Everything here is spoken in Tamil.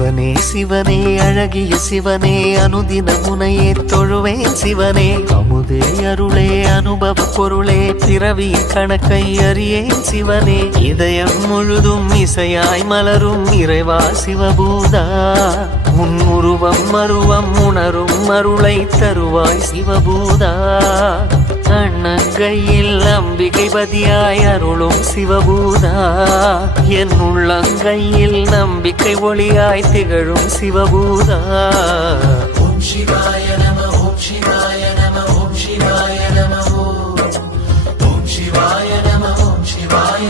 சிவனே சிவனே அழகிய சிவனே அனுதின முனையே தொழுவேன் சிவனே அமுதே அருளே அனுபவ பொருளே பிறவியின் கணக்கை அறியேன் சிவனே இதயம் முழுதும் இசையாய் மலரும் இறைவா சிவபூதா உன் உருவம் மருவம் உணரும் அருளை தருவாய் சிவபூதா அண்ணங்கையில் அம்பிகை பதியாய் அருளும் சிவபூதா என் உள்ளங்கையில் நம்பிக்கை ஒளியாய் திகழும் சிவபூதா ஓம் சிவாய நம ஓம் சிவாய நம ஓம் சிவாய நம ஓம் சிவாய நம ஓம் சிவாய